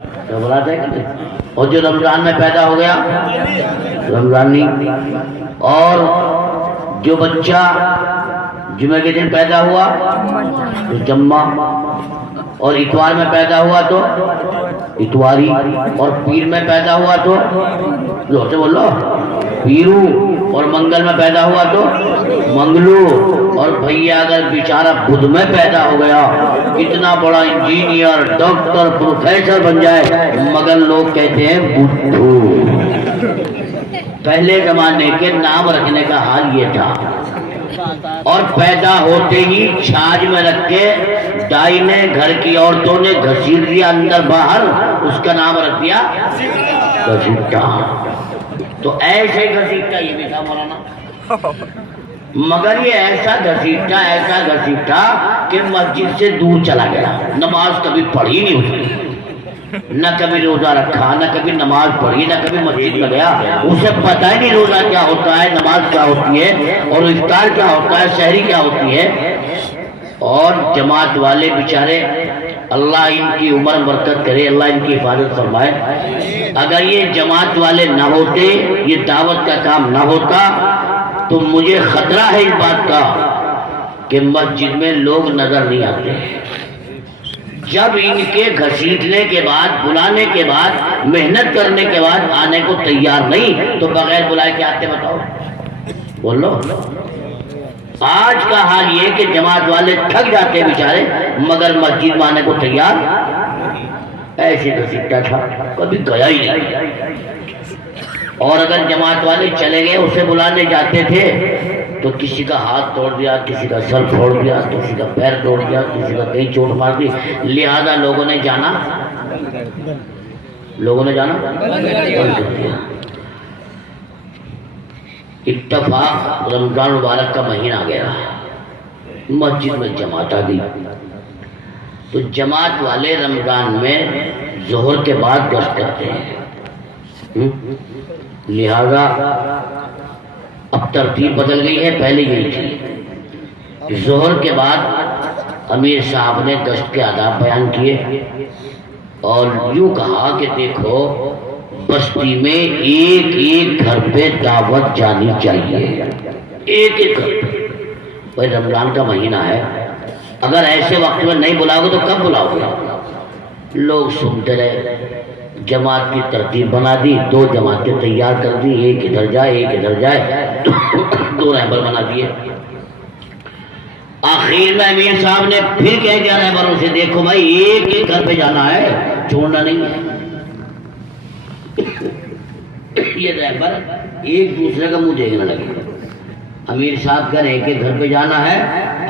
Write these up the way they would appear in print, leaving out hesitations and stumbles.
تو بولا تھا کہ اور جو رمضان میں پیدا ہو گیا رمضان نہیں، اور جو بچہ جمعہ کے دن پیدا ہوا تو جمعہ، اور اتوار میں پیدا ہوا تو اتواری، اور پیر میں پیدا ہوا تو جو سے بولو پیرو، اور منگل میں پیدا ہوا تو منگلو، اور بھیا اگر بیچارہ بدھ میں پیدا ہو گیا کتنا بڑا انجینئر ڈاکٹر پروفیسر بن جائے مگر لوگ کہتے ہیں بدھو۔ پہلے زمانے کے نام رکھنے کا حال یہ تھا، اور پیدا ہوتے ہی چھاج میں رکھ کے دائی نے گھر کی عورتوں نے گھسیٹ دیا اندر باہر، اس کا نام رکھ دیا گھسیٹا۔ تو ایسے گھسیٹا یہ بھی تھا مولانا، مگر یہ ایسا گھسیٹا کہ مسجد سے دور چلا گیا، نماز کبھی پڑھی نہیں اس نے، نہ کبھی روزہ رکھا، نہ کبھی نماز پڑھی، نہ کبھی مسجد میں گیا، اسے پتہ ہی نہیں روزہ کیا ہوتا ہے، نماز کیا ہوتی ہے، اور افطار کیا ہوتا ہے، سحری کیا ہوتی ہے۔ اور جماعت والے بیچارے، اللہ ان کی عمر برکت کرے، اللہ ان کی حفاظت فرمائے، اگر یہ جماعت والے نہ ہوتے، یہ دعوت کا کام نہ ہوتا تو مجھے خطرہ ہے اس بات کا کہ مسجد میں لوگ نظر نہیں آتے۔ جب ان کے گھسیٹنے کے بعد، بلانے کے بعد، محنت کرنے کے بعد آنے کو تیار نہیں تو بغیر بلائے کے آتے بتاؤ؟ بولو۔ آج کا حال یہ کہ جماعت والے تھک جاتے بیچارے مگر مسجد میں آنے کو تیار، ایسے گھسیٹا تھا کبھی گیا ہی نہیں۔ اور اگر جماعت والے چلے گئے اسے بلانے جاتے تھے تو کسی کا ہاتھ توڑ دیا، کسی کا سر پھوڑ دیا، کسی کا پیر توڑ دیا، کسی کا کہیں چوٹ مار دی، لہذا لوگوں نے جانا بند کر دیا۔ اتفاق رمضان مبارک کا مہینہ آ گیا، مسجد میں جماعت آ گئی، تو جماعت والے رمضان میں ظہر کے بعد گشت کرتے ہیں، لہذا اب ترتیب بدل گئی ہے، پہلے یہی تھی۔ ظہر کے بعد امیر صاحب نے گشت کے آداب بیان کیے اور یوں کہا کہ دیکھو بستی میں ایک ایک گھر پہ دعوت جانی چاہیے، ایک ایک گھر پہ۔ بھائی رمضان کا مہینہ ہے، اگر ایسے وقت میں نہیں بلاؤ گے تو کب بلاؤ گے؟ لوگ سنتے رہے، جماعت کی ترتیب بنا دی، دو جماعتیں تیار کر دی، ایک ادھر جائے ایک ادھر جائے، دو رہبر بنا دیے۔ آخر میں امیر صاحب نے پھر کہہ دیا رہبروں سے دیکھو بھائی ایک ایک گھر پہ جانا ہے، چھوڑنا نہیں ہے۔ یہ رہبر ایک دوسرے کا منہ دیکھنے لگے، امیر صاحب کا ایک ایک گھر پہ جانا ہے،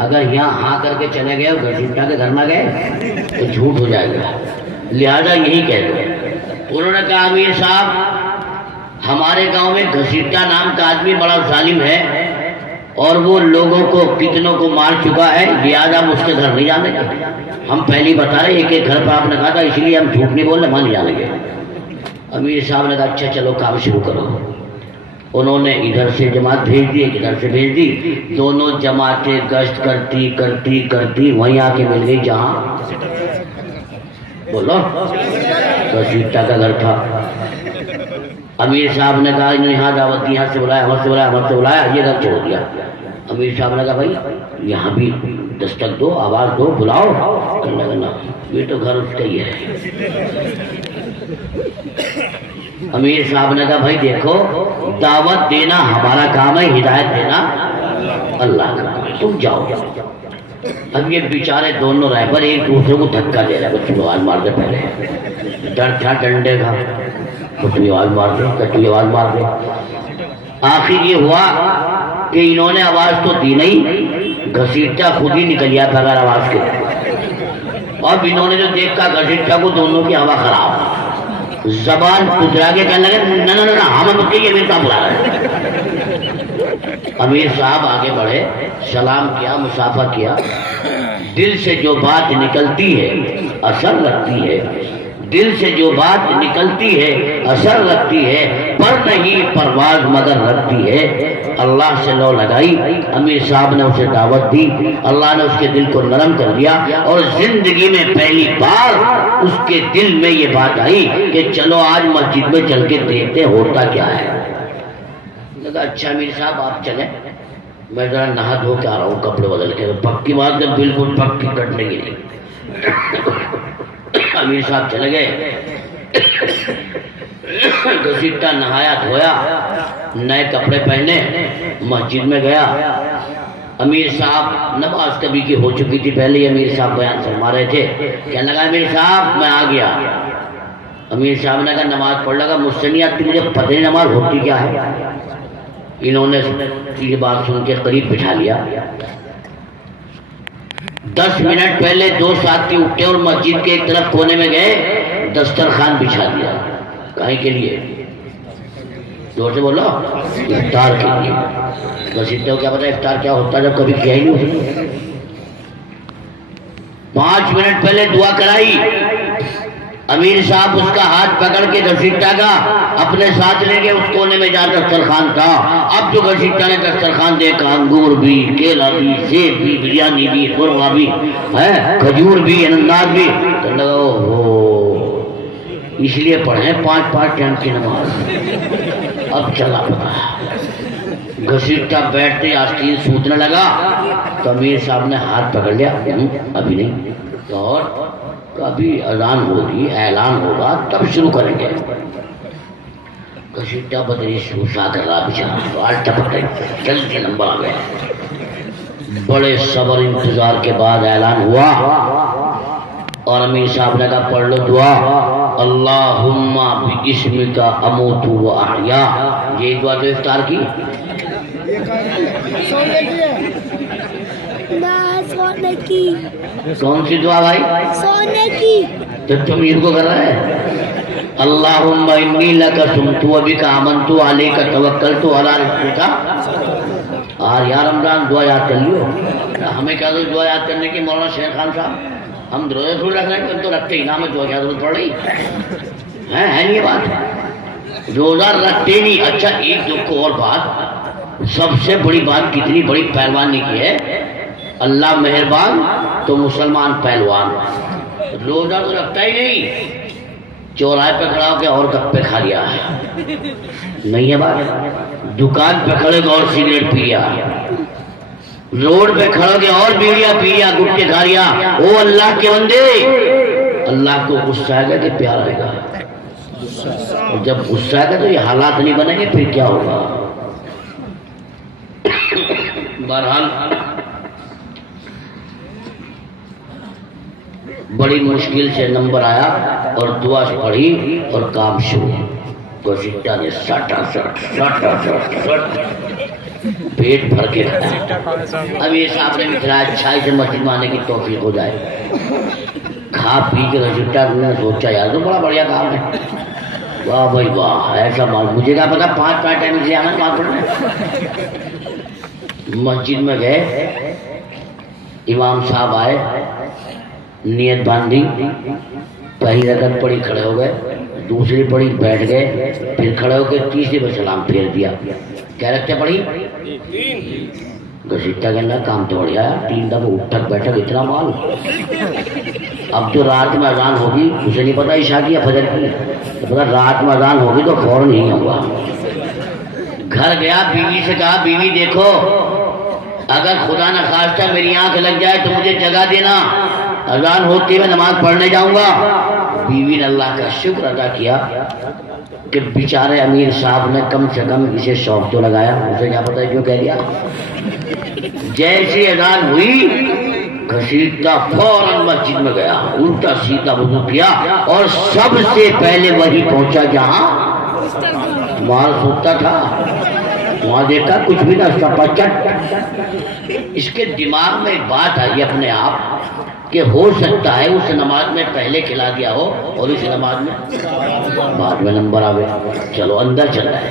اگر یہاں ہاں کر کے چلے گئے اور گھسیٹا کے گھر نہ گئے تو جھوٹ ہو جائے گا، لہذا یہی کہہ دو۔ انہوں نے کہا امیر صاحب ہمارے گاؤں میں گھسیٹا نام کا آدمی بڑا ظالم ہے اور وہ لوگوں کو کتنوں کو مار چکا ہے، لہذا ہم اس کے گھر نہیں جانے گے، ہم پہلی بتا رہے ایک ایک گھر پر آپ نے کہا تھا اس لیے ہم جھوٹ نہیں بول رہے، وہاں نہیں جانے گے۔ امیر صاحب نے کہا اچھا چلو کام شروع کرو۔ انہوں نے ادھر سے جماعت بھیج دی، ادھر سے بھیج دی، دونوں جماعتیں گشت کرتی کرتی کرتی وہیں آ کے مل گئی جہاں بولو گھسیٹا کا گھر تھا۔ امیر صاحب نے کہا انہوں نے یہاں دعوت دی، یہاں سے بلایا، وہاں سے بلایا، وہاں سے بلایا، یہ گھر چھوڑ دیا۔ امیر صاحب نے کہا بھائی یہاں بھی دستک دو، آواز دو، بلاؤ۔ اللہ نا یہ تو گھر اس کا ہی ہے۔ امیر صاحب نے کہا بھائی دیکھو دعوت دینا ہمارا کام ہے، ہدایت دینا اللہ کا کام ہے، تم جاؤ۔ اب یہ بیچارے دونوں رہبر ایک دوسرے کو دھکا دے رہے، بچوں آواز مار دے، پہلے ڈر تھا ڈنڈے کا، کٹوی آواز مار دے، کٹوی آواز مار دے۔ آخر یہ ہوا کہ انہوں نے آواز تو دی نہیں، گھسیٹا خود ہی نکل گیا بغیر آواز کے۔ اب انہوں نے جو دیکھا گھسیٹا کو، دونوں کی ہوا خراب، زبان کترا کے کہنے لگے نہ نہ نہ ہم مت کہیے، امیر صاحب بلا رہے۔ امیر صاحب آگے بڑھے، سلام کیا، مصافحہ کیا۔ دل سے جو بات نکلتی ہے اثر رکھتی ہے، دل سے جو بات نکلتی ہے اثر رکھتی ہے، پر نہیں پرواز مگر رکھتی ہے۔ اللہ سے لو لگائی، امیر صاحب نے اسے دعوت دی، اللہ نے اس کے دل کو نرم کر دیا، اور زندگی میں پہلی بار اس کے دل میں یہ بات آئی کہ چلو آج مسجد میں چل کے دیکھتے ہوتا کیا ہے۔ لگا اچھا امیر صاحب آپ چلیں، میں ذرا نہا دھو کے آ رہا ہوں کپڑے بدل کے۔ پکی بات ہے، بالکل پکی کٹنے کی نہیں۔ امیر صاحب چلے گئے، گھسیٹا نہایا دھویا، نئے کپڑے پہنے، مسجد میں گیا۔ امیر صاحب نماز کبھی کی ہو چکی تھی، پہلے ہی امیر صاحب بیان فرما رہے تھے، کہنے لگا امیر صاحب میں آ گیا۔ امیر صاحب نے کہا نماز پڑھ لگا، مجھ سے نہیں آتی، مجھے پتہ نہیں نماز ہوتی کیا ہے۔ انہوں نے یہ بات سن کے قریب بٹھا لیا۔ 10 منٹ پہلے 2 ساتھی اٹھے اور مسجد کے ایک طرف کونے میں گئے، دسترخوان بچھا دیا۔ کہیں کے لیے؟ زور سے بولو، افطار کے لیے۔ بس اتنے کو کیا پتا افطار کیا ہوتا ہے جب کبھی کیا ہی نہیں ہوتا۔ 5 منٹ پہلے دعا کرائی، امیر صاحب اس کا ہاتھ پکڑ کے گھسیٹا کا اپنے ساتھ لے کے اس کونے میں جا دسترخوان تھا۔ اب جو گھسیٹا نے دسترخوان دیکھا، انگور بھی، کیلا بھی، سیب بھی، بریانی بھی، قورمہ بھی، کھجور بھی، انناس بھی، تو لگا اوہو اس لیے پڑھیں 5 ٹائم کی نماز۔ اب چلا پتا گھسیٹا بیٹھتے آستین سوتنے لگا تو امیر صاحب نے ہاتھ پکڑ لیا، ابھی نہیں، اور ابھی اذان ہوگی، اعلان ہوگا تب شروع کریں گے۔ گھسیٹا بدری سوسا کر رہا بیچارہ، آج ٹپک گئی، جلدی نمبر آ گیا۔ بڑے صبر انتظار کے بعد اعلان ہوا اور امیر صاحب نے کہا پڑھ لو دعا، اللہم باسمک اموت و احیا۔ یہ دعا تو افطار کی، سونے کی۔ کون سی دعا بھائی؟ سونے کی۔ تو تم ان کو کر رہے ہیں اللہم انی لک صمت و بک آمنت علیک توکلت علی رزقک۔ اور یا رمضان دعا یاد کر لیو۔ ہمیں کیا ضرورت دعا یاد کرنے کی مولانا شیر خان صاحب؟ ہم روزے تھوڑی رکھ رہے ہیں، تو رکھتے ہی نہ، ہمیں دعا کیا ضرورت پڑ رہی ہے نہیں؟ یہ بات روزہ رکھتے نہیں۔ اچھا ایک دکھ اور بات، سب سے بڑی بات کتنی بڑی پہلوانی کی ہے، اللہ مہربان تو مسلمان پہلوان۔ روزہ تو رکھتا ہی نہیں، چوراہے پہ کھڑا ہو کے اور گپے کھا لیا ہے، نہیں ہے بات؟ دکان پہ کھڑے گا اور سگریٹ پی لیا، روڈ پہ کھڑو گے اور بیڑیاں پی لیا، گٹکے کھا لیا۔ او اللہ کے بندے، اللہ کو غصہ آئے گا کہ پیار آئے گا؟ اور جب غصہ آئے گا تو یہ حالات نہیں بنیں گے، پھر کیا ہوگا؟ بہرحال بڑی مشکل سے نمبر آیا اور دعا پڑھی اور کام شروع۔ گھسیٹا نے سٹا سٹ پیٹ بھر کے رکھا۔ اب یہ صاحب نے مٹھائی چھائی سے مسجد میں آنے کی توفیق ہو جائے، کھا پی کے گھسیٹا نے سوچا یار تو بڑا بڑھیا کام ہے، واہ بھائی واہ، ایسا مال مجھے کیا پتا 5 ٹائم سے آنا نماز پڑھنا۔ مسجد میں گئے، امام صاحب آئے، نیت باندھی، پہلی رکعت پڑھی کھڑے ہو گئے، دوسری پڑھی بیٹھ گئے، پھر کھڑے ہو کے تیسری پہ سلام پھیر دیا۔ کیا رکھتے پڑھی؟ گھسیٹا کے اندر کام تو بڑھیا ہے، 3 دفعہ اٹھک بیٹھک اتنا مال۔ اب جو رات میں اذان ہوگی اسے نہیں پتا عشاء کی یا فجر کی، تو پتا رات میں اذان ہوگی تو فوراً ہی ہوگا۔ گھر گیا، بیوی سے کہا بیوی دیکھو اگر خدا نخواستہ میری آنکھ لگ جائے تو مجھے جگہ دینا، اذان ہوتی میں نماز پڑھنے جاؤں گا۔ بیوی نے اللہ کا شکر ادا کیا کہ بیچارے امیر صاحب نے کم سے کم اسے شوق تو لگایا، اسے کیا پتا کیوں کہہ دیا۔ جیسی اذان ہوئی گھسیٹا فوراً مسجد میں گیا، الٹا سیدھا وضو کیا اور سب سے پہلے وہی پہنچا جہاں مال سوتا تھا۔ وہاں دیکھا کچھ بھی نہ سپچٹ۔ اس کے دماغ میں ایک بات آئی اپنے آپ کہ ہو سکتا ہے اس نماز میں پہلے کھلا دیا ہو اور اس نماز میں بعد میں نمبر آ گیا۔ چلو اندر چل رہا ہے،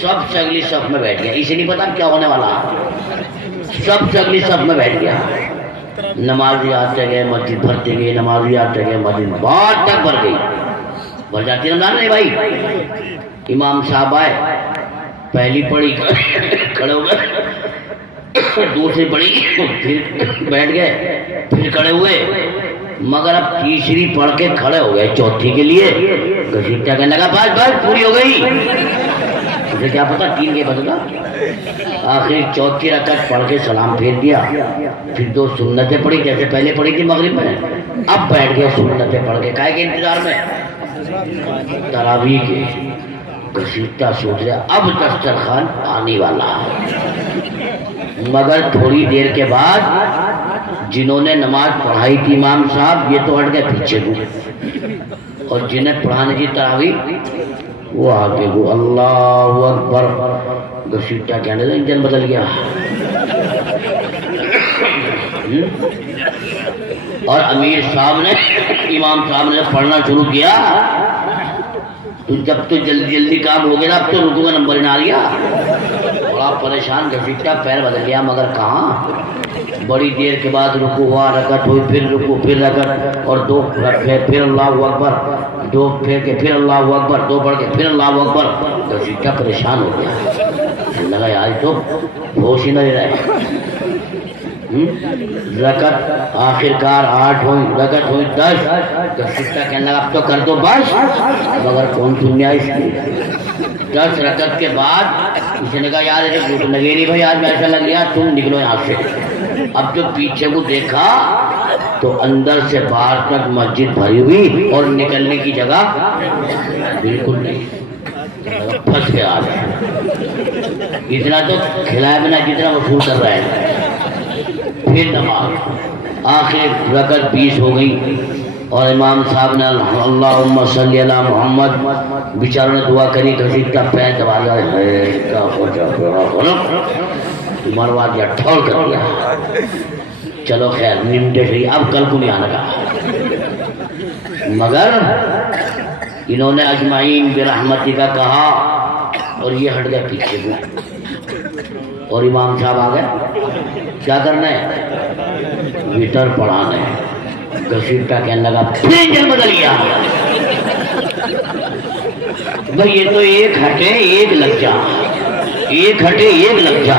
سب سے اگلی صف میں بیٹھ گیا، اسے نہیں پتا کیا ہونے والا، سب سے اگلی صف میں بیٹھ گیا۔ نمازی آتے گئے مسجد بھرتے گئے، نمازی آتے گئے مسجد بہت تک بھر گئی۔ بڑھ جاتی رمضان نہیں بھائی. امام صاحب آئے, پہلی پڑھی کھڑے ہو گئے, دوسری پڑھی پھر بیٹھ گئے, پھر کھڑے ہوئے, مگر اب تیسری پڑھ کے کھڑے ہو گئے چوتھی کے لیے. گھسیٹا کہنے لگا بس بس پوری ہو گئی. مجھے کیا پتا 3 کے بدلا. آخری چوتھی رکعت پڑھ کے سلام پھیر دیا, پھر 2 سنتیں پڑھی جیسے پہلے پڑھی تھی مغرب میں. اب بیٹھ گئے سنتیں پڑھ کے, کائے کے انتظار میں, تراویح کے. گھسیٹا سوچ رہا اب دسترخوان آنے والا ہے, مگر تھوڑی دیر کے بعد جنہوں نے نماز پڑھائی تھی امام صاحب یہ تو ہٹ گئے پیچھے کو, اور جنہیں پڑھانے کی تراویح وہ آگے کو. اللہ اکبر. گھسیٹا کہنے لگا انجن بدل گیا. اور امیر صاحب نے امام صاحب نے پڑھنا شروع کیا تو جب تو جلدی جلدی کام ہو گیا اب تو رکوع کا نمبر نہ آ گیا. بڑا پریشان. گھسیٹا پیر بدل گیا مگر کہاں. بڑی دیر کے بعد رکوع ہوا, رکعت ہوئی, پھر رکوع, پھر رکعت, اور 2 پھر اللہ اکبر, 2 پھر کے پھر اللہ اکبر, 2 پڑھ کے پھر اللہ اکبر. گھسیٹا پریشان ہو گیا. لگا یار تو ہوش ہی نہ لے رہا ہے. رکعت آخرکار 8 ہوئی, رکعت ہوئی 10. گھسیٹا کہنے لگا اب تو کر دو بس, مگر کون سنیا اس کی. 10 رکعت کے بعد کسی نے کہا یار یہ بھوک لگے نہیں بھائی, آج میں ایسا لگ گیا, تم نکلو یہاں سے. اب جو پیچھے کو دیکھا تو اندر سے باہر تک مسجد بھری ہوئی اور نکلنے کی جگہ بالکل نہیں. پھنس گیا آج. اتنا تو کھلایا بنا جتنا وصول کر رہا ہے. پھر نماز آخر رکعت 20 ہو گئی اور امام صاحب نے اللہم صلی علی محمد, بیچاروں نے دعا کری. گھسیٹا پیر دبا دیا, مروا دیا, ٹھول کر دیا. چلو خیر نمٹے سے, اب کل کو نہیں آنا کہا. مگر انہوں نے اجمعین برحمتی کا کہا اور یہ ہٹ گئے پیچھے کو, اور امام صاحب آ گئے. کیا کرنا ہے؟ ویٹر پڑھانا ہے. گھسیٹا کہنے لگا پھر انجن بدل گیا. بھئی یہ تو ایک ہٹے ایک لگ جا, ایک ہٹے ایک لگ جا,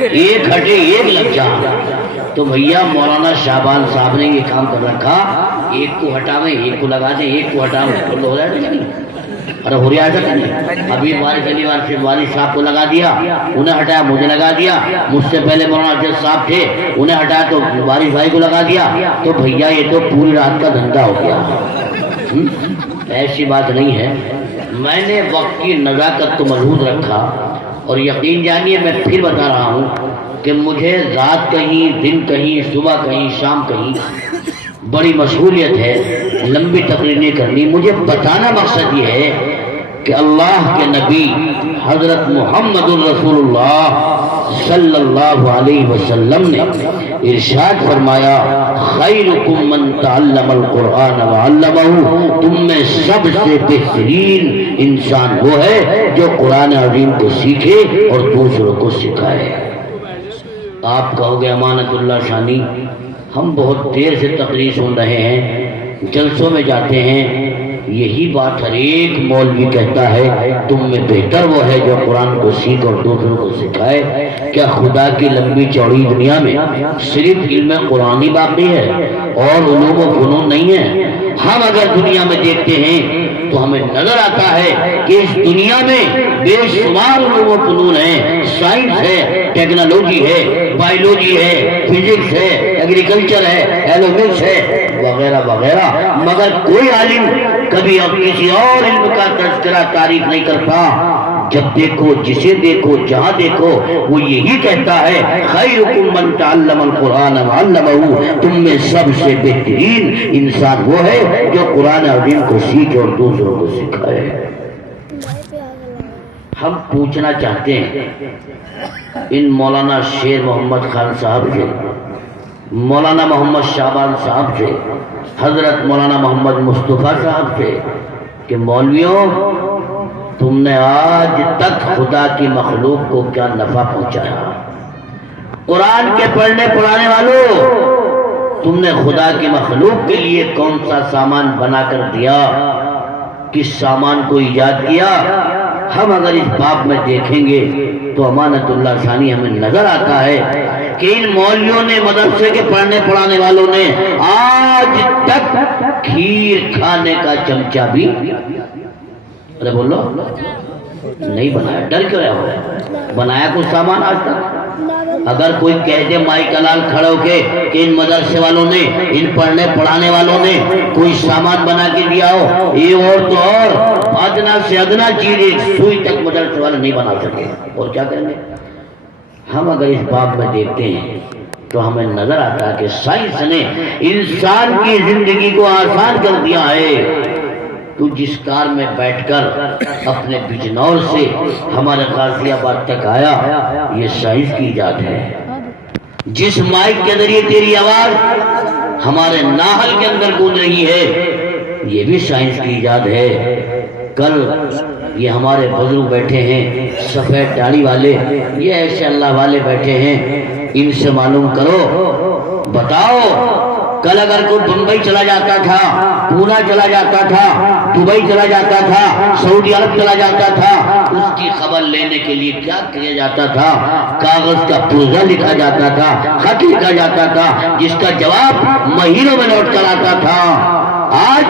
ایک ہٹے ایک لگ جا. تو بھیا مولانا شعبان صاحب نے یہ کام کر رکھا, ایک کو ہٹاویں ایک کو لگا دیں, ایک کو ہٹاویں تو ہو رہا ہے. ارے ہو رہا ہے نہیں. ابھی والد صاحب کو لگا دیا, انہیں ہٹایا, مجھے لگا دیا. مجھ سے پہلے مولانا اجد صاحب تھے, انہیں ہٹایا تو والد بھائی کو لگا دیا. تو بھیا یہ تو پوری رات کا دھندا ہو گیا. ایسی بات نہیں ہے. میں نے وقت کی نزاکت کو ملحوظ رکھا, اور یقین جانیے میں پھر بتا رہا ہوں کہ مجھے رات کہیں, دن کہیں, صبح کہیں, شام کہیں بڑی مشغولیت ہے. لمبی تقریر نہیں کرنی. مجھے بتانا مقصد یہ ہے کہ اللہ کے نبی حضرت محمد الرسول اللہ صلی اللہ علیہ وسلم نے ارشاد فرمایا خیرکم من تعلم القرآن وعلمہ, تم میں سب سے بہترین انسان وہ ہے جو قرآن عظیم کو سیکھے اور دوسروں کو سکھائے. آپ کہو گے امانت اللہ شانی, ہم بہت دیر سے تقریر سن رہے ہیں, جلسوں میں جاتے ہیں, یہی بات ہر ایک مولوی کہتا ہے تم میں بہتر وہ ہے جو قرآن کو سیکھ اور دوسروں کو سکھائے. کیا خدا کی لمبی چوڑی دنیا میں صرف علم قرآن ہی باقی ہے اور علوم و فنون نہیں ہے؟ ہم اگر دنیا میں دیکھتے ہیں تو ہمیں نظر آتا ہے کہ اس دنیا میں بے شمار علوم و فنون ہیں. سائنس ہے, ٹیکنالوجی ہے, بایولوجی ہے, فزکس ہے, ایگریکلچر ہے, ایلومکس ہے, وغیرہ وغیرہ. مگر کوئی عالم کبھی اب کسی اور علم کا تذکرہ تعریف نہیں کرتا. جب دیکھو, جسے دیکھو, جہاں دیکھو, وہ یہی کہتا ہے خیرکم من تعلم القرآن وعلمہ, تم میں سب سے بہترین انسان وہ ہے جو قرآن عظیم کو سیکھے اور دوسروں کو سکھائے. ہم پوچھنا چاہتے ہیں ان مولانا شیر محمد خان صاحب سے, مولانا محمد شعبان صاحب سے, حضرت مولانا محمد مصطفیٰ صاحب سے کہ مولویوں تم نے آج تک خدا کی مخلوق کو کیا نفع پہنچایا؟ قرآن کے پڑھنے پڑھانے والوں, تم نے خدا کی مخلوق کے لیے کون سا سامان بنا کر دیا؟ کس سامان کو ایجاد کیا؟ ہم اگر اس باب میں دیکھیں گے تو امانت اللہ ثانی ہمیں نظر آتا ہے کہ ان مولویوں نے، مدرسے کے پڑھنے پڑھانے والوں نے آج تک کھیر کھانے کا چمچہ بھی ارے بولو نہیں بنایا۔ ڈر کیوں رہا ہو؟ بنایا کچھ سامان آج تک؟ اگر کوئی کہہ دے مائی کلال کھڑے ہو کے کہ ان مدرسے والوں نے، ان پڑھنے پڑھانے والوں نے کوئی سامان بنا کے دیا ہو، یہ اور تو اور ادنا سے ادنا چیز ایک سوئی تک مدرسے والے نہیں بنا سکے، اور کیا کریں گے؟ ہم اگر اس باب میں دیکھتے ہیں تو ہمیں نظر آتا ہے کہ سائنس نے انسان کی زندگی کو آسان کر دیا ہے۔ تو جس کار میں بیٹھ کر اپنے بجنور سے ہمارے غازی آباد تک آیا، یہ سائنس کی ایجاد ہے۔ جس مائک کے ذریعے تیری آواز ہمارے ناحل کے اندر گونج رہی ہے، یہ بھی سائنس کی ایجاد ہے۔ کل یہ ہمارے بزرگ بیٹھے ہیں سفید داڑھی والے، یہ ایسے اللہ والے بیٹھے ہیں، ان سے معلوم کرو، بتاؤ کل اگر کوئی بمبئی چلا جاتا تھا، پونا چلا جاتا تھا، دبئی چلا جاتا تھا، سعودی عرب چلا جاتا تھا، اس کی خبر لینے کے لیے کیا کیا جاتا تھا؟ کاغذ کا پرزہ لکھا جاتا تھا، خط لکھا جاتا تھا، جس کا جواب مہینوں میں لوٹ کر آتا تھا۔ آج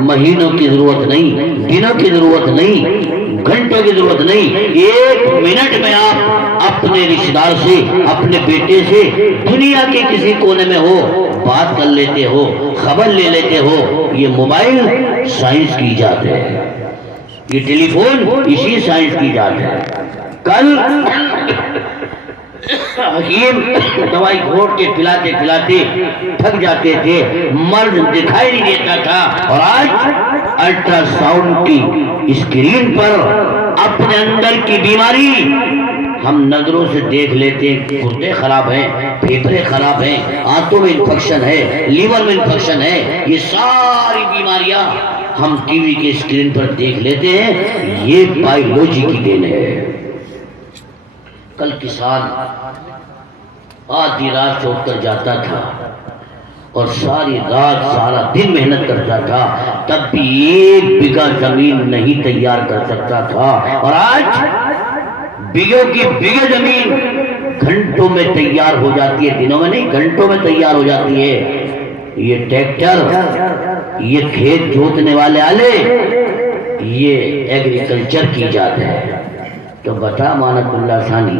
مہینوں کی ضرورت نہیں، دنوں کی ضرورت نہیں، گھنٹوں کی ضرورت نہیں، ایک منٹ میں آپ اپنے رشتہ دار سے، اپنے بیٹے سے دنیا کے کسی کونے میں ہو بات کر لیتے ہو، خبر لے لیتے ہو۔ یہ موبائل سائنس کی ایجاد ہے، یہ ٹیلی فون اسی سائنس کی ایجاد ہے۔ کل حکیم دوائی گھوٹ کے پلاتے پلاتے تھک جاتے تھے، مرد دکھائی نہیں دیتا تھا، اور آج الٹرا ساؤنڈ کی اسکرین پر اپنے اندر کی بیماری ہم نظروں سے دیکھ لیتے ہیں۔ گردے خراب ہیں، پھیپھڑے خراب ہیں، آنتوں میں انفیکشن ہے، لیور میں انفیکشن ہے، یہ ساری بیماریاں ہم ٹی وی کے اسکرین پر دیکھ لیتے ہیں۔ یہ بائیولوجی کی دین ہے۔ کل کسان آدھی رات سے اٹھ کر جاتا تھا اور ساری رات سارا دن محنت کرتا تھا، تب بھی ایک بیگھا زمین نہیں تیار کر سکتا تھا، اور آج بیگھوں کی بیگھے زمین گھنٹوں میں تیار ہو جاتی ہے، دنوں میں نہیں گھنٹوں میں تیار ہو جاتی ہے۔ یہ ٹریکٹر، یہ کھیت جوتنے والے آلے، یہ ایگریکلچر کی ایجاد ہے۔ تو بتا امانت اللہ ثانی،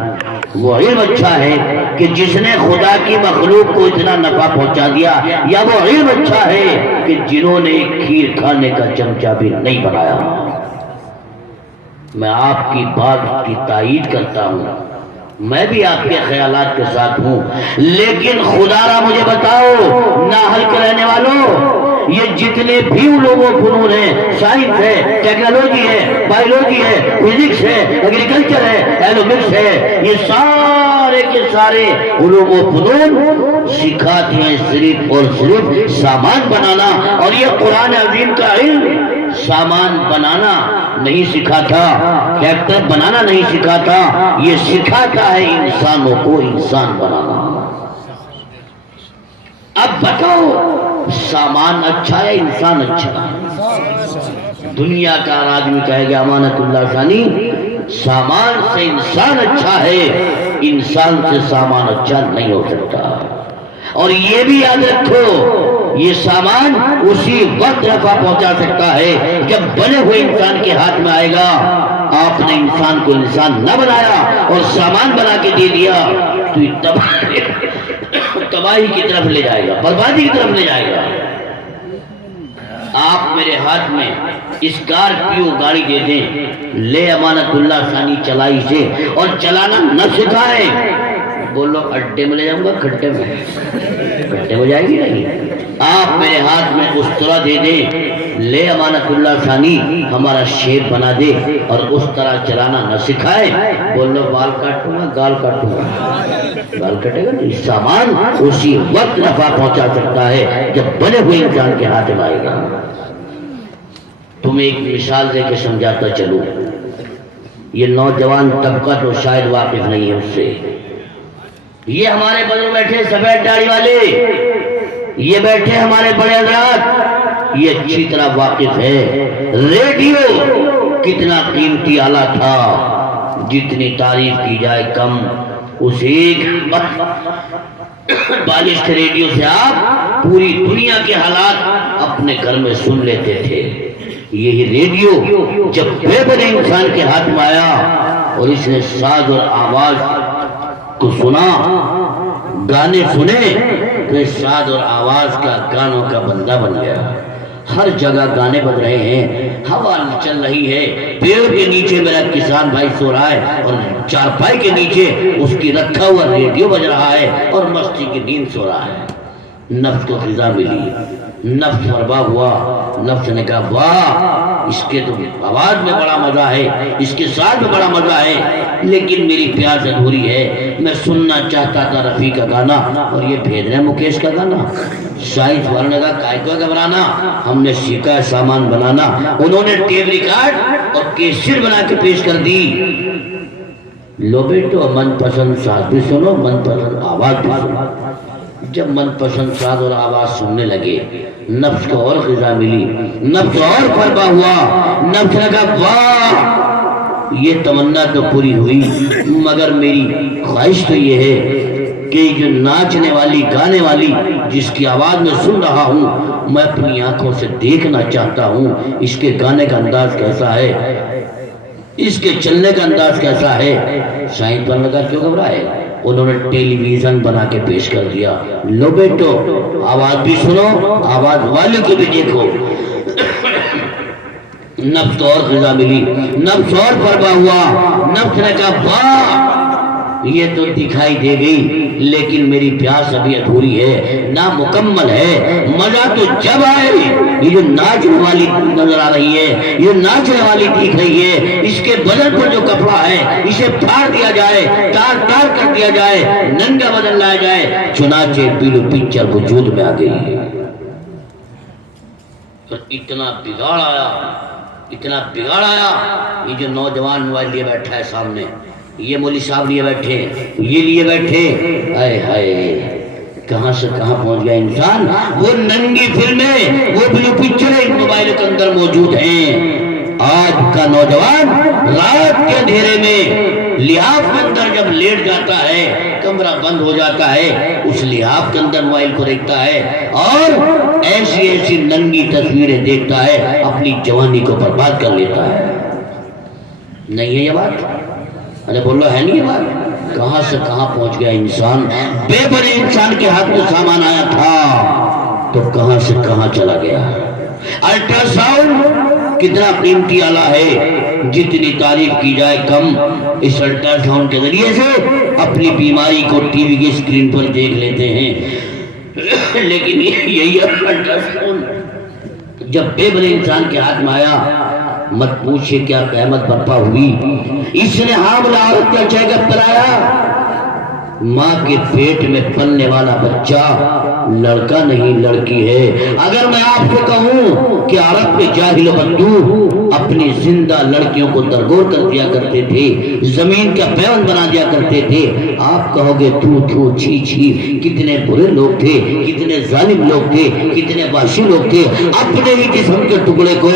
وہ علم اچھا ہے کہ جس نے خدا کی مخلوق کو اتنا نفع پہنچا دیا، یا وہ علم اچھا ہے کہ جنہوں نے کھیر کھانے کا چمچہ بھی نہیں بنایا؟ میں آپ کی بات کی تائید کرتا ہوں، میں بھی آپ کے خیالات کے ساتھ ہوں، لیکن خدا را مجھے بتاؤ ناحل کے رہنے والوں، یہ جتنے بھی علوم و فنون ہیں، سائنس ہے، ٹیکنالوجی ہے، بائیولوجی ہے، فزکس ہے، ایگریکلچر ہے، ایرومکس ہے، یہ سارے کے سارے علوم و فنون سکھاتے ہیں صرف اور صرف سامان بنانا، اور یہ قرآن عظیم کا علم سامان بنانا نہیں سکھاتا، ٹریکٹر بنانا نہیں سکھاتا، یہ سکھاتا ہے انسانوں کو انسان بنانا۔ اب بتاؤ سامان اچھا ہے انسان اچھا ہے؟ دنیا کا آدمی کہے گا امانت اللہ ثانی سامان سے انسان اچھا ہے، انسان سے سامان اچھا نہیں ہو سکتا۔ اور یہ بھی یاد رکھو، یہ سامان اسی وقت نفع پہنچا سکتا ہے جب بنے ہوئے انسان کے ہاتھ میں آئے گا۔ آپ نے انسان کو انسان نہ بنایا اور سامان بنا کے دے دیا تو تباہی کی طرف لے جائے گا، بربادی کی طرف لے جائے گا۔ آپ میرے ہاتھ میں اسکارپیو گاڑی دے دیں، لے امانت اللہ ثانی چلائی سے، اور چلانا نہ سکھائیں، بولو اڈے میں لے جاؤں گا، کھڈے میں، کھڈے ہو جائے گی نہیں۔ آپ میرے ہاتھ میں اس طرح دے دیں، لے امانت اللہ ثانی ہمارا شیپ بنا دے، اور اس طرح چلانا نہ سکھائے، بولو بال کاٹوں گا، گال کاٹوں گا، گال کٹے گا نہیں۔ سامان اسی وقت نفع پہنچا سکتا ہے جب بنے ہوئے انسان کے ہاتھ میں آئے گا۔ تمہیں ایک مثال دے کے سمجھاتا چلوں، یہ نوجوان طبقہ تو شاید واقف نہیں ہے اس سے۔ یہ ہمارے بزرگ بیٹھے سفید داڑھی والے، یہ بیٹھے ہمارے بڑے حضرات، یہ اچھی طرح واقف ہے ریڈیو کتنا قیمتی آلہ تھا، جتنی تعریف کی جائے کم۔ اس ایک بالشت ریڈیو سے آپ پوری دنیا کے حالات اپنے گھر میں سن لیتے تھے۔ یہی ریڈیو جب بے بنے انسان کے ہاتھ میں آیا اور اس نے ساز اور آواز کو سنا، گانے سنے، تو اس ساز اور آواز کا گانوں کا بندہ بن گیا۔ ہر جگہ گانے بج رہے ہیں، ہوا چل رہی ہے، پیڑ کے نیچے میرا کسان بھائی سو رہا ہے اور چارپائی کے نیچے اس کی رکھا ہوا ریڈیو بج رہا ہے اور مستی کی نیند سو رہا ہے۔ نفس کو غذا ملی، نفس مربا ہوا، نفس نے کہا واہ اس کے تو آواز میں بڑا مزہ ہے، اس کے ساتھ میں بڑا مزہ ہے، لیکن میری پیاس ادھوری ہے، میں سننا چاہتا تھا رفیع کا گانا اور یہ بھیج رہے ہیں مکیش کا گانا۔ سائنس والوں نے کہا کائے کو گھبرانا، ہم نے سیکھا ہے سامان بنانا۔ انہوں نے ٹیپ ریکارڈ اور کیسٹ بنا کے پیش کر دی۔ لو بیٹو من پسند ساز بھی سنو، من پسند آواز بھی سنو۔ جب من پسند ساز اور آواز سننے لگے، نفس کو اور غذا ملی، نفس اور فربا ہوا، نفس نے کہا واہ یہ تمنا تو پوری ہوئی، مگر میری خواہش تو یہ ہے کہ جو ناچنے والی گانے والی جس کی آواز میں سن رہا ہوں، میں اپنی آنکھوں سے دیکھنا چاہتا ہوں اس کے گانے کا انداز کیسا ہے، اس کے چلنے کا انداز کیسا ہے۔ سائنس والوں نے کہا کیوں گھبرائے؟ انہوں نے ٹیلی ویژن بنا کے پیش کر دیا۔ لو بیٹو آواز بھی سنو، آواز والے کو بھی دیکھو۔ نفس اور غذا ملی، نفس اور فربا ہوا، نفس نے کہا واہ یہ تو دکھائی دے گئی، لیکن میری پیاس ابھی ادھوری ہے، نامکمل ہے۔ مزہ تو جب آئے، یہ جو ناچنے والی نظر آ رہی ہے، یہ ناچنے والی دکھ رہی ہے، اس کے بدن پر جو کپڑا ہے اسے پھاڑ دیا جائے، تار تار کر دیا جائے، ننگا بدن لایا جائے۔ چنانچہ پیلو پکچر وجود میں آ گئی ہے۔ اتنا بگاڑ آیا، اتنا بگاڑ آیا، یہ جو نوجوان موبائل لیے بیٹھا ہے سامنے، یہ مولوی صاحب لیے بیٹھے، یہ لیے بیٹھے، ہائے ہائے کہاں سے کہاں پہنچ گیا انسان۔ وہ ننگی فلمیں، وہ بلو پکچریں ان موبائل کے اندر موجود ہیں۔ آج کا نوجوان رات کے اندھیرے میں لحاف کے اندر جب لیٹ جاتا ہے، کمرہ بند ہو جاتا ہے، اس لحاف کے اندر موبائل کو دیکھتا ہے اور ایسی ایسی ننگی تصویریں دیکھتا ہے، اپنی جوانی کو برباد کر لیتا ہے۔ نہیں ہے یہ بات؟ ارے بولو ہے نہیں یہ بات؟ کہاں سے کہاں پہنچ گیا انسان۔ بے بنے انسان کے ہاتھ میں سامان آیا تھا تو کہاں سے کہاں چلا گیا۔ الٹرا ساؤنڈ کتنا قیمتی آلہ ہے، جتنی تعریف کی جائے کم۔ اس الٹرا ساؤنڈ کے ذریعے سے اپنی بیماری کو ٹی وی کی اسکرین پر دیکھ لیتے ہیں، لیکن یہی الٹرا ساؤنڈ جب بے بنے انسان کے ہاتھ میں آیا، مت پوچھے کیا قیامت برپا ہوئی۔ اس نے حاملہ عورت کا چیک اپ کرایا، ماں کے پیٹ میں پلنے والا بچہ لڑکا نہیں لڑکی ہے۔ اگر میں آپ کو کہوں کہ عرب کے جاہل و بدو اپنی زندہ لڑکیوں کو درگور کر دیا کرتے تھے، زمین کا پیون بنا دیا کرتے تھے، آپ کہو گے تھو تھو چھی چھی، کتنے برے لوگ تھے، کتنے ظالم لوگ تھے، کتنے وحشی لوگ تھے۔ اپنے ہی جسم کے ٹکڑے کو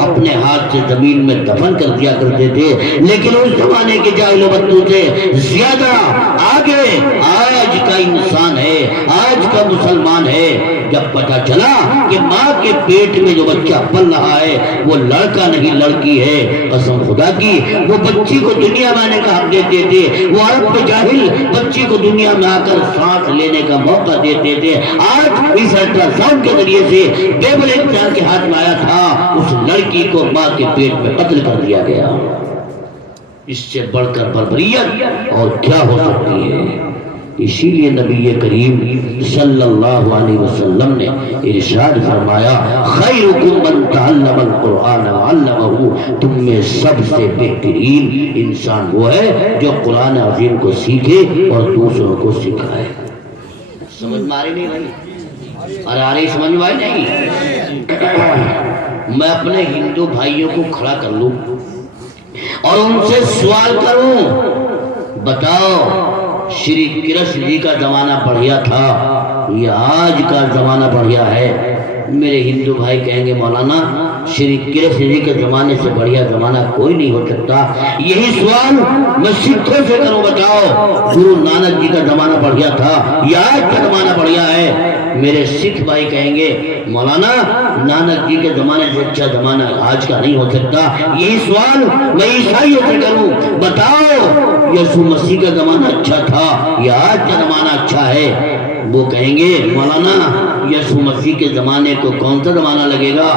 اپنے ہاتھ سے زمین میں دفن کر دیا کرتے تھے، لیکن اس زمانے کے جاہل و بدو سے زیادہ آگے آج کا انسان ہے، آج کا مسلمان ہے۔ جب پتہ چلا کہ ماں کے پیٹ میں جو بچہ پل رہا ہے وہ لڑکا نہیں لڑکی ہے، قسم خدا کی وہ بچی کو دنیا میں آنے کا حق دیتے تھے، وہ عرب کے جاہل بچی کو دنیا میں آ کر سانس لینے کا موقع دیتے تھے۔ آج اس الٹرا ساؤنڈ کے ذریعے سے بے بنے انسان کے ہاتھ میں آیا تھا، اس لڑکی کو ماں کے پیٹ میں قتل کر دیا گیا۔ اس سے بڑھ کر بربریت اور کیا ہو سکتی ہے۔ اسی لیے نبی کریم صلی اللہ علیہ وسلم نے ارشاد فرمایا خیرکم من تعلم القرآن وعلمہ، تم میں سب سے بہترین انسان وہ ہے جو قرآن عظیم کو سیکھے اور دوسروں کو سکھائے۔ سمجھ میں آ رہی نہیں بھائی؟ ارے آ رہی سمجھ میں آئی نہیں؟ میں اپنے ہندو بھائیوں کو کھڑا کر لوں اور ان سے سوال کروں، بتاؤ شری کرشن جی کا زمانہ بڑھیا تھا یا آج کا زمانہ بڑھیا ہے؟ میرے ہندو بھائی کہیں گے مولانا شری کرشن جی کے زمانے سے بڑھیا زمانہ کوئی نہیں ہو سکتا. یہی سوال میں سکھوں سے کروں, بتاؤ گرو نانک جی کا زمانہ بڑھیا تھا یا آج کا زمانہ بڑھیا ہے؟ میرے سکھ بھائی کہیں گے مولانا نانک جی کے زمانے سے اچھا زمانہ آج کا نہیں ہو سکتا. یہی سوال میں عیسائیوں سے کروں, بتاؤ یسوع مسیح کا زمانہ اچھا تھا یا آج کا زمانہ اچھا ہے؟ وہ کہیں گے مولانا یسوع مسیح کے زمانے کو کون سا زمانہ لگے گا؟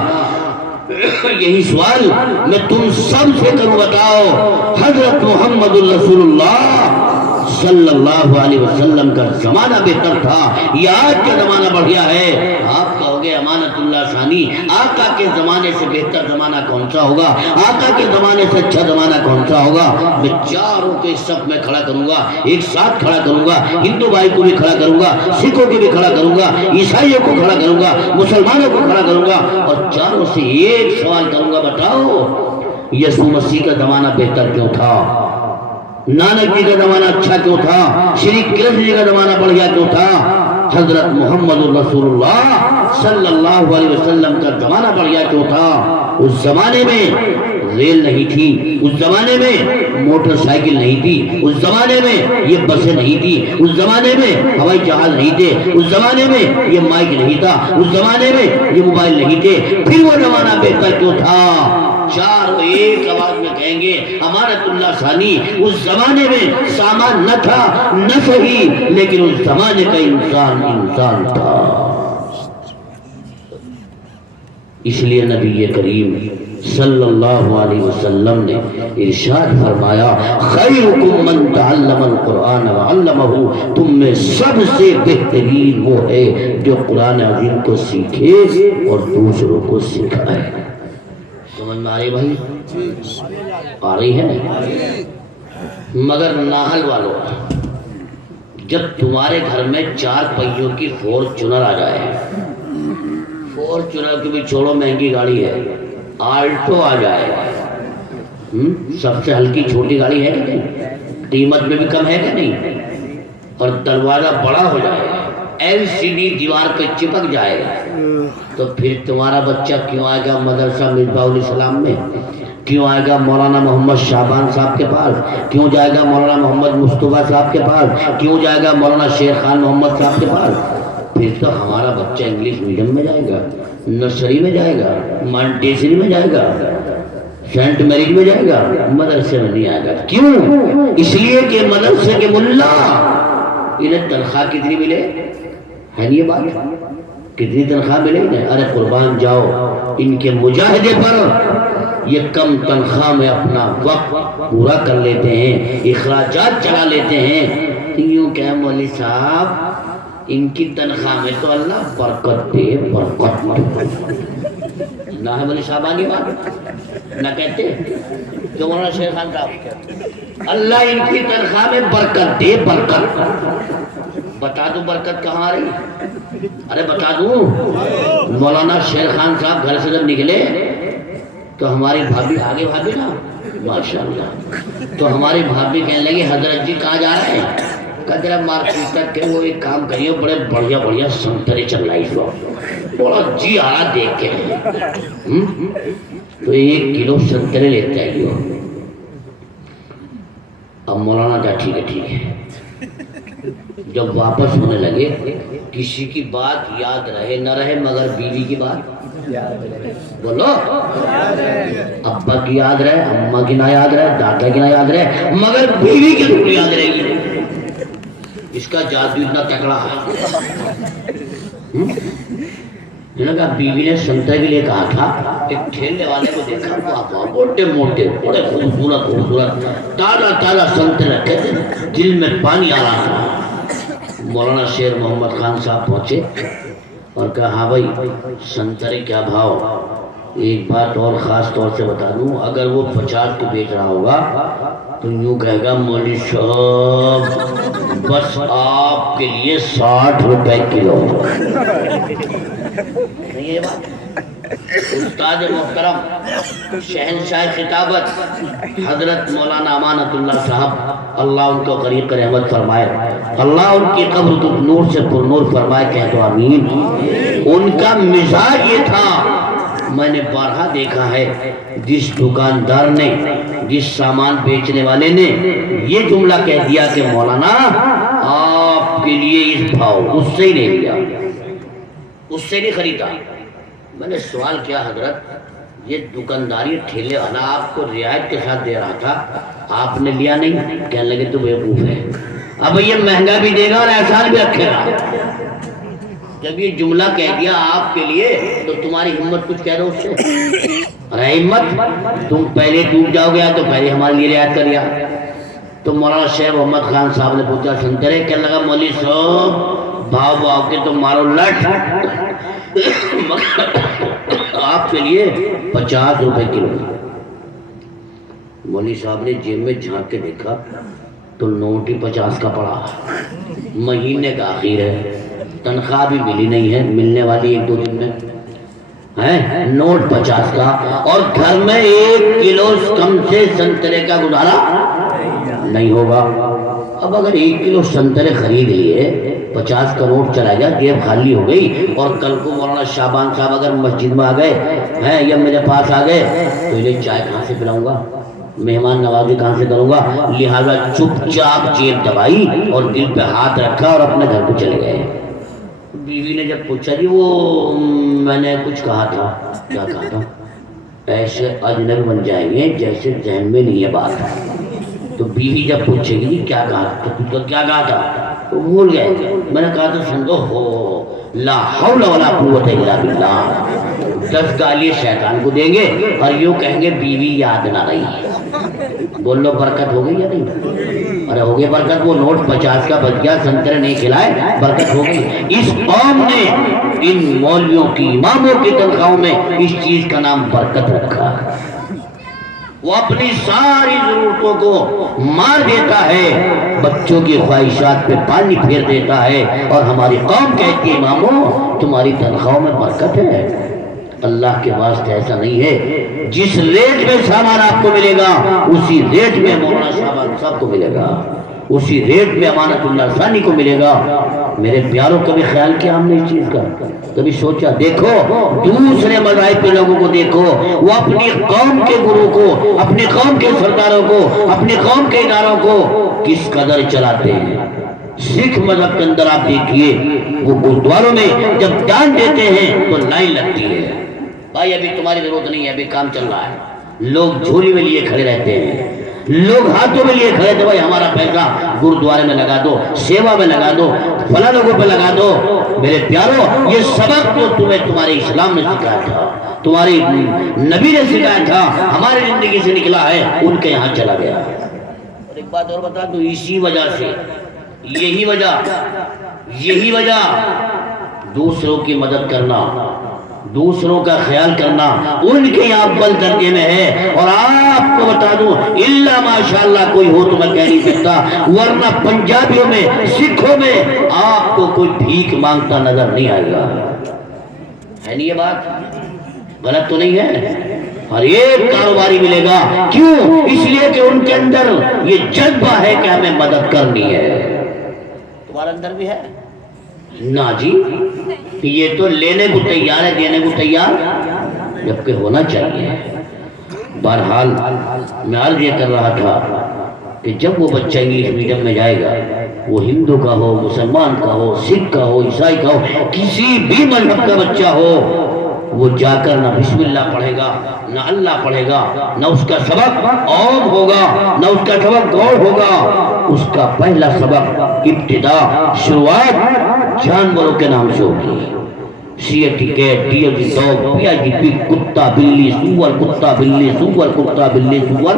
یہی سوال میں تم سب سے کروں, بتاؤ حضرت محمد رسول اللہ صلی اللہ علیہ وسلم کا زمانہ بہتر تھا یا آج کا زمانہ بڑھیا ہے؟ آپ کہو گے امانت اللہ ثانی, آقا کے زمانے سے بہتر زمانہ کون سا ہوگا؟ آقا کے زمانے سے اچھا زمانہ کون سا ہوگا؟ میں چاروں کے صف میں کھڑا کروں گا, ایک ساتھ کھڑا کروں گا, ہندو بھائی کو بھی کھڑا کروں گا, سکھوں کو بھی کھڑا کروں گا, عیسائیوں کو کھڑا کروں گا, مسلمانوں کو کھڑا کروں گا, اور چاروں سے ایک سوال کروں گا, بتاؤ یسوع مسیح کا زمانہ بہتر کیوں تھا؟ نانک جی کا زمانہ اچھا کیوں تھا؟ شری کرشن جی کا زمانہ بڑھیا کیوں تھا؟ حضرت محمد رسول اللہ صلی اللہ علیہ وسلم کا زمانہ بڑھیا کیوں تھا؟ اس زمانے میں ریل نہیں تھی, اس زمانے میں موٹر سائیکل نہیں تھی, اس زمانے میں یہ بسیں نہیں تھی, اس زمانے میں ہوائی جہاز نہیں تھے, اس زمانے میں یہ مائک نہیں تھا, اس زمانے میں یہ موبائل نہیں تھے, پھر وہ زمانہ بہتر کیوں تھا؟ چار ایک آواز میں کہیں گے امانت اللہ ثانی, اس زمانے میں سامان نہ تھا نہ صحیح, لیکن اس زمانے کا انسان تھا. اس لیے نبی کریم صلی اللہ علیہ وسلم نے ارشاد فرمایا خیرکم من تعلم القرآن وعلمہ, تم میں سب سے بہترین وہ ہے جو قرآن عظیم کو سیکھے اور دوسروں کو سکھائے. سمجھ میں آ رہی بھائی؟ آ رہی ہے؟ مگر ناہل والوں, جب تمہارے گھر میں 4 پہیوں کی فورچونر آ جائے, فورچونر کی بھی چھوڑو مہنگی گاڑی ہے, آلٹو آ جائے, سب سے ہلکی چھوٹی گاڑی ہے کہ نہیں, قیمت میں بھی کم ہے کہ نہیں, اور دروازہ بڑا ہو جائے, LCD دیوار پہ چپک جائے, تو پھر تمہارا بچہ کیوں آئے گا مدرسہ مصباح الاسلام میں؟ کیوں آئے گا مولانا محمد شعبان صاحب کے پاس؟ کیوں جائے گا مولانا محمد مصطفیٰ صاحب کے پاس؟ کیوں جائے گا مولانا شیر خان محمد صاحب کے پاس؟ پھر تو ہمارا بچہ انگلش میڈیم میں جائے گا, نرسری میں جائے گا, مانٹیسری میں جائے گا, سینٹ میریج میں جائے گا, مدرسے میں نہیں آئے گا. کیوں؟ اس لیے کہ مدرسے کے ملا انہیں تنخواہ کتنی ملے, ہے یہ بات, کتنی تنخواہ ملے انہیں؟ ارے قربان جاؤ, ان کے مجاہدے پر یہ کم تنخواہ میں اپنا وقت پورا کر لیتے ہیں, اخراجات چلا لیتے ہیں. یوں کہ مولوی صاحب ان کی تنخواہ میں تو اللہ برکت دے, برکت نہ ہے مولوی صاحب آگے بات نہ کہتے جو مولانا شیر خان صاحب, اللہ ان کی تنخواہ میں برکت دے, برکت. بتا دوں برکت کہاں آ رہی؟ ارے بتا دوں, مولانا شیر خان صاحب گھر سے جب نکلے تو ہماری بھابھی آگے بھابھی نا ماشاءاللہ, تو ہماری بھابھی کہنے لگی حضرت جی کہاں جا رہے ہیں؟ کہا ذرا مارکیٹ تک کہ وہ ایک کام کریے, بڑے بڑھیا بڑھیا سنترے چل رہا ہے اس وقت, بڑا جی آ رہا دیکھ کے, تو 1 کلو سنترے لیتے آئیے. اب مولانا کہا ٹھیک ہے ٹھیک ہے. جب واپس ہونے لگے, کسی کی بات یاد رہے نہ رہے مگر بیوی کی بات بولو, ابا کی یاد رہے, اماں کی نہ یاد رہے, دادا کی نہ یاد رہے, مگر بیوی کی ضرور یاد رہے گی. اس کا جادو اتنا تکڑا ہے. کہا بیوی نے سنترے کے لیے کہا تھا, ایک ٹھیلے والے کو دیکھا, موٹے موٹے بڑے خوبصورت خوبصورت تازہ تازہ سنترے رکھے تھے, دل میں پانی آ رہا تھا. مولانا شیر محمد خان صاحب پہنچے اور کہا ہاں بھائی سنترے کیا بھاؤ؟ ایک بات اور خاص طور سے بتا دوں, اگر وہ 50 کو بیچ رہا ہوگا تو یوں کہے گا مولوی صاحب بس آپ کے لیے 60 روپے کلو. نہیں ہے بات؟ استاد محترم شہنشاہ خطابت حضرت مولانا امانت اللہ صاحب, اللہ ان کو قریب رحمت فرمائے, اللہ ان کی قبر کو نور سے پر نور فرمائے, کہہ دو آمین. ان کا مزاج یہ تھا. میں نے بارہا دیکھا ہے جس دکاندار نے جس سامان بیچنے والے نے یہ جملہ کہہ دیا کہ مولانا آپ کے لیے اس بھاؤ، اس سے ہی نہیں لیا، اس سے نہیں خریدا. میں نے سوال کیا حضرت یہ دکانداری ٹھیلے والا آپ کو رعایت کے ساتھ دے رہا تھا، آپ نے لیا نہیں؟ کہنے لگے تو بیوقوف ہے، اب یہ مہنگا بھی دے گا اور احسان بھی رکھے گا. جب یہ جملہ کہہ دیا آپ کے لیے تو تمہاری ہمت کچھ کہہ دو اس سے. ارے ہمت، تم پہلے ڈوب جاؤ گے تو پہلے ہمارے لیے رعایت کریا. تو مولانا شیخ محمد خان صاحب نے پوچھا سنتے رہے، کہنے لگا مولوی صاحب بھاؤ بھاؤ کے تو مارو لٹ، آپ کے لیے 50 روپے کلو. مولوی صاحب نے جیب میں جھانک کے دیکھا تو نوٹ ہی 50 کا پڑا. مہینے کا آخر ہے، تنخواہ بھی ملی نہیں ہے، ملنے والی 1-2 دن میں ہے. نوٹ 50 کا اور گھر میں 1 کلو کم سے سنترے کا گزارا نہیں ہوگا. اب اگر 1 کلو سنترے خرید لیے، 50 کا نوٹ چلا گیا، جیب خالی ہو گئی، اور کل کو مولانا شعبان صاحب اگر مسجد میں آ گئے ہیں یا میرے پاس آ گئے تو انہیں چائے کہاں سے پلاؤں گا، مہمان نوازی کہاں سے کروں گا؟ لہذا چپ چاپ جیب دبائی اور دل پہ ہاتھ رکھا اور اپنے گھر کو چلے گئے. بیوی نے جب پوچھا جی وہ میں نے کچھ کہا تھا، کیا کہا تھا؟ ایسے اجنبی بن جائیں گے جیسے ذہن میں نہیں ہے بات. تو بیوی جب پوچھے گی کیا کہا تھا تو کیا کہا تھا تو بھول گئے. میں نے کہا تھا سن دو ہو لا حول ولا قوت الا باللہ. 10 گالیاں شیطان کو دیں گے اور یوں کہیں گے بیوی یاد نہ رہی. بول لو برکت ہو گئی یا نہیں؟ ارے ہو گئی برکت. وہ نوٹ 50 کا بچ گیا، سنترے نہیں کھلائے، برکت ہو گئی. اس قوم نے ان مولویوں کی اماموں کی تنخواہوں میں اس چیز کا نام برکت رکھا. وہ اپنی ساری ضرورتوں کو مار دیتا ہے، بچوں کی خواہشات پہ پانی پھیر دیتا ہے، اور ہماری قوم کہتی ہے اماموں تمہاری تنخواہوں میں برکت ہے. اللہ کے واسطے ایسا نہیں ہے. جس ریٹ میں سامان آپ کو ملے گا اسی ریٹ میں مولانا شعبان صاحب کو ملے گا، اسی ریٹ میں امانت اللہ ثانی کو ملے گا. میرے پیاروں کبھی خیال کیا ہم نے اس چیز کا؟ کبھی سوچا؟ دیکھو دوسرے مذاہب کے لوگوں کو دیکھو، وہ اپنی قوم کے گرو کو، اپنی قوم کے سرداروں کو، اپنی قوم کے اداروں کو کس قدر چلاتے ہیں. سکھ مذہب کے اندر آپ دیکھیے وہ گردواروں میں جب دان دیتے ہیں تو لائن لگتی ہے. بھائی ابھی تمہاری ضرورت نہیں ہے، ابھی کام چل رہا ہے. لوگ جھولی میں لیے کھڑے رہتے ہیں، لوگ ہاتھوں میں لیے کھڑے تھے، بھائی ہمارا پیسہ گردوارے میں لگا دو، سیوا میں لگا دو، فلاں لوگوں پہ لگا دو. میرے پیاروں یہ سبق تو تمہیں تمہارے اسلام نے سکھایا تھا، تمہاری نبی نے سکھایا تھا، ہماری زندگی سے نکلا ہے، ان کے یہاں چلا گیا. اور ایک بات اور بتا دوں، اسی وجہ سے یہی وجہ دوسروں کی مدد کرنا، دوسروں کا خیال کرنا ان کے اول درجے میں ہے. اور آپ کو بتا دوں الا ماشاءاللہ کوئی ہو تو میں کہہ نہیں سکتا، ورنہ پنجابیوں میں، سکھوں میں آپ کو کوئی بھیک مانگتا نظر نہیں آئے گا. ہے نہیں یہ بات؟ غلط تو نہیں ہے؟ ہر ایک کاروباری ملے گا. کیوں؟ اس لیے کہ ان کے اندر یہ جذبہ ہے کہ ہمیں مدد کرنی ہے. تمہارے اندر بھی ہے نا جی؟ یہ تو لینے کو تیار ہے، دینے کو تیار جبکہ ہونا چاہیے. بہرحال میں عرض یہ کر رہا تھا کہ جب وہ بچہ انگلش میڈیم میں جائے گا، وہ ہندو کا ہو، مسلمان کا ہو، سکھ کا ہو، عیسائی کا ہو، کسی بھی مذہب کا بچہ ہو، وہ جا کر نہ بسم اللہ پڑھے گا، نہ اللہ پڑھے گا، نہ اس کا سبق اوم ہوگا، نہ اس کا سبق گوڑ ہوگا. اس کا پہلا سبق ابتدا، شروعات جانوروں کے نام سے ہوگی. CAT cat, DLG dog, PIGP کتا بلی سور، کتا بلی سور، کتا بلی سور.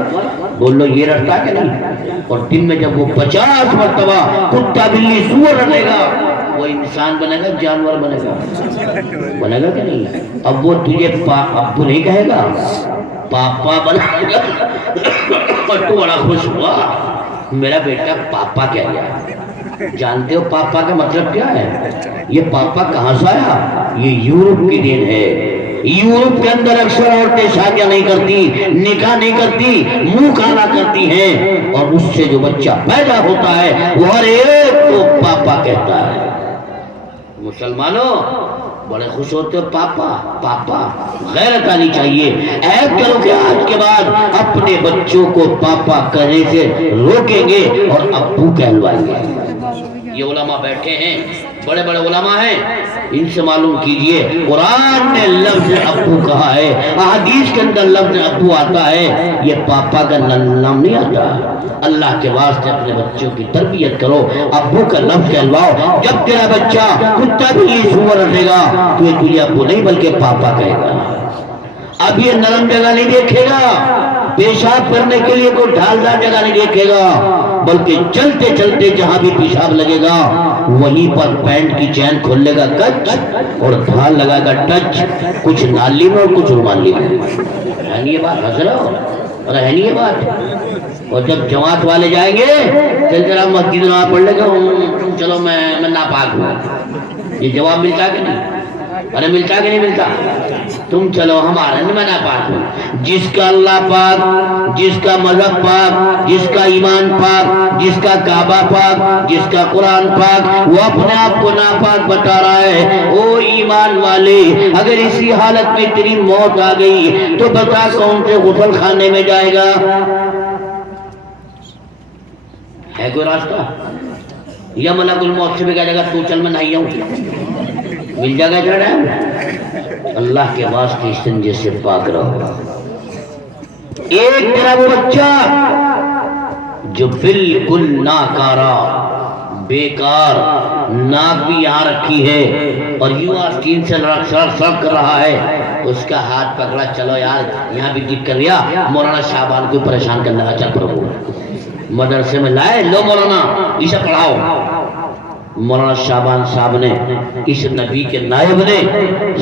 بولو یہ رٹتا کہ نہیں؟ اور دن میں جب وہ 50 مرتبہ کتا بلی سور رٹے گا، وہ انسان بنے گا، جانور بنے گا کہ نہیں؟ اب وہ تجھے ابو نہیں کہے گا، پاپا بنے گا. اور تو بڑا خوش ہوا میرا بیٹا پاپا کہہ گیا. جانتے ہو پاپا کا مطلب کیا ہے؟ یہ پاپا کہاں سے آیا؟ یہ یورپ کی دین ہے. یورپ کے اندر اکثر عورتیں شادیاں نہیں کرتی، نکاح نہیں کرتی، منہ کالا کرتی ہیں، اور اس سے جو بچہ پیدا ہوتا ہے وہ ہر ایک کو پاپا کہتا ہے. مسلمانوں بڑے خوش ہوتے ہو پاپا پاپا. غیرت آنی چاہیے. عہد کرو کہ آج کے بعد اپنے بچوں کو پاپا کہنے سے روکیں گے اور ابو کہلوائیں گے. یہ علماء بیٹھے ہیں, بڑے بڑے علماء ہیں, ان سے معلوم کیجئے قرآن نے لفظ ابو کہا ہے, احادیث کے اندر لفظ ابو آتا ہے, یہ پاپا کا نام نہیں آتا. اللہ کے واسطے اپنے بچوں کی تربیت کرو, ابو کا لفظ کہلواؤ. جب تیرا بچہ کتا بھی یہ سور رکھے گا تو یہ تجھے ابو نہیں بلکہ پاپا کہے گا. اب یہ نرم جگہ نہیں دیکھے گا, پیشاب کرنے کے لیے کوئی ڈھالدار جگہ نہیں دیکھے گا, بلکہ چلتے چلتے جہاں بھی پیشاب لگے گا وہیں پر پینٹ کی چین کھول لے گا کچ اور ڈھال لگا گا ٹچ, کچھ نالی میں اور کچھ رومالی میں. ہے نہیں یہ بات؟ ہنس رہا ہو, اور ہے نہیں یہ بات؟ اور جب جماعت والے جائیں گے چل ذرا مسجد میں پڑھ لے گا, چلو میں ناپاک ہوں. یہ جواب ملتا کہ نہیں؟ ارے ملتا کہ نہیں ملتا؟ تم چلو ہمارا میں ناپاک ہوں. جس کا اللہ پاک, جس کا مذہب پاک, جس کا ایمان پاک, جس کا کعبہ پاک, جس کا قرآن پاک, وہ اپنے آپ کو ناپاک بتا رہا ہے. او ایمان والے, اگر اسی حالت میں تیری موت آ گئی تو بتا کون سے غسل خانے میں جائے گا؟ ہے کوئی راستہ؟ یا ملک الموت سے بھی کہہ جائے گا تو چل میں نہیں آؤں؟ مل جائے گا اتنا ٹائم؟ اللہ کے واسطے استنجے سے پاک رہو. ایک تیرا وہ بچہ جو بالکل ناکارا بیکار, ناک بھی یہاں رکھی ہے اور یوں آستین سے سڑک کر رہا ہے, اس کا ہاتھ پکڑا, چلو یار یہاں بھی ٹھیک کر لیا, مولانا شعبان کو پریشان کرنے لگا, چل پڑھو مدرسے میں لائے, لو مولانا اسے پڑھاؤ. مولانا شعبان صاحب نے, اس نبی کے نائب نے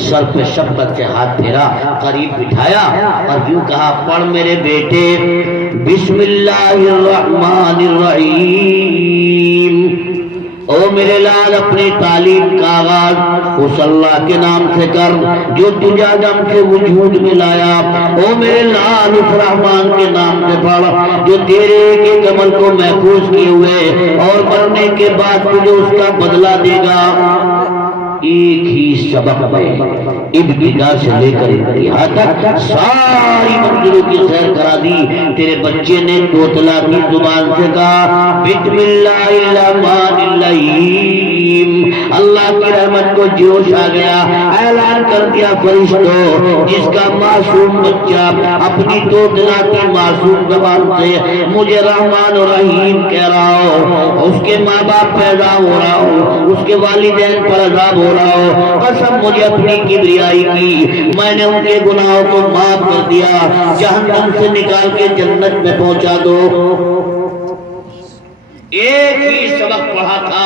سر پہ شفقت سے ہاتھ پھیرا, قریب بٹھایا اور یوں کہا, پڑھ میرے بیٹے بسم اللہ الرحمن الرحیم. او میرے لال اپنی تعلیم کا آغاز اس اللہ کے نام سے کر جو تجھے آدم کے وجود میں لایا. او میرے لال اس رحمان کے نام سے پڑھ جو تیرے ایک عمل کو محفوظ کیے ہوئے اور مرنے کے بعد تجھے اس کا بدلہ دے گا. ایک ہی سبق میں ابتدا سے لے کر انتہا تک ساری منزلوں کی سیر کرا دی. تیرے بچے نے توتلا کی زبان سے کہا بسم اللہ الرحمن الرحیم. اللہ کی رحمت کو جوش آ گیا, اعلان کر دیا فرشتوں, جس کا معصوم بچہ اپنی توتلا کی معصوم زبان سے مجھے رحمان و رحیم کہہ رہا ہو, اس کے ماں باپ پیدا ہو رہا ہو, اس کے والدین پر عذاب ہو رہا ہو, قسم مجھے اپنی کبریائی کی, میں نے ان کے گناہوں کو معاف کر دیا, جہنم سے نکال کے جنت میں پہنچا دو. ایک ہی سبق پڑھا تھا,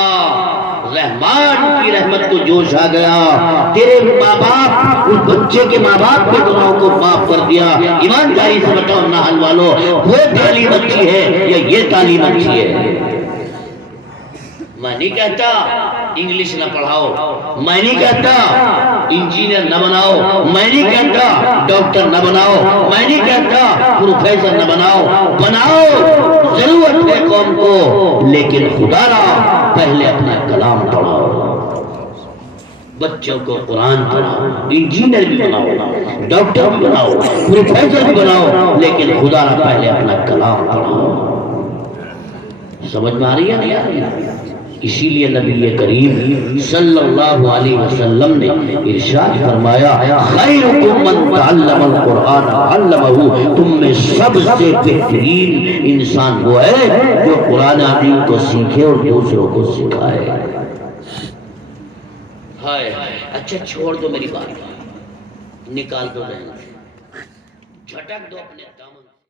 رحمان کی رحمت کو جوش آ گیا. تیرے ماں باپ, اس بچے کے ماں باپ کے گناہوں کو معاف کر دیا. ایمانداری سے بتاؤ ناہل والو, وہ تعلیم اچھی ہے یا یہ تعلیم اچھی ہے؟ میں نہیں کہتا انگلش نہ پڑھاؤ, میں نہیں کہتا انجینئر نہ بناؤ, میں نہیں کہتا ڈاکٹر نہ بناؤ, میں نہیں کہتا پروفیسر نہ بناؤ, بناؤ ضرورت ہے قوم کو, لیکن خدا را پہلے اپنا کلام پڑھاؤ. بچوں کو قرآن پڑھاؤ, انجینئر بھی بناؤ, ڈاکٹر بھی بناؤ, پروفیسر بھی بناؤ, لیکن خدا را پہلے اپنا کلام پڑھاؤ. سمجھ میں آ رہی ہے نہیں آ رہی ہے؟ اسی لیے نبی کریم صلی اللہ علیہ وسلم نے ارشاد فرمایا خیرکم من تعلم القرآن علمہ, تم میں سب سے بہترین انسان وہ ہے جو قرآن عظیم کو سیکھے اور دوسروں کو سکھائے. ہائے اچھا چھوڑ دو میری بات, نکال دو بہن, جھٹک دو اپنے دامن.